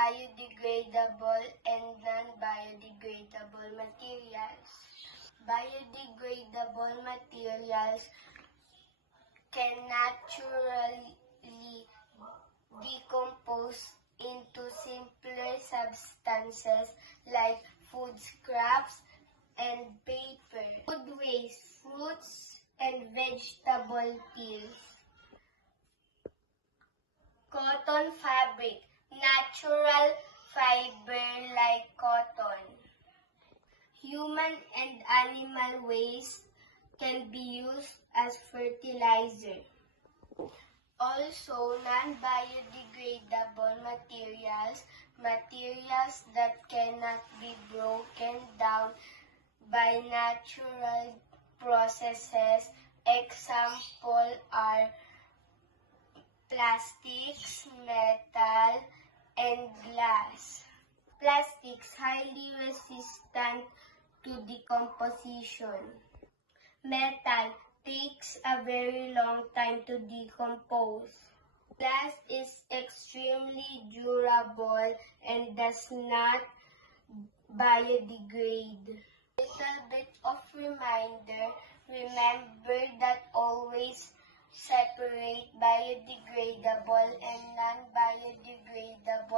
biodegradable and non-biodegradable materials. Biodegradable materials can naturally decompose into simpler substances like food scraps and paper. Food waste, fruits and vegetable peels. Cotton fabric, natural fiber like cotton. Human and animal waste can be used as fertilizer. Also, non-biodegradable materials, materials that cannot be broken down by natural processes. Example are plastics, metal, and glass. Plastics highly resistant to decomposition. Metal takes a very long time to decompose. Glass is extremely durable and does not biodegrade. Little bit of reminder, remember that always separate biodegradable and non-biodegradable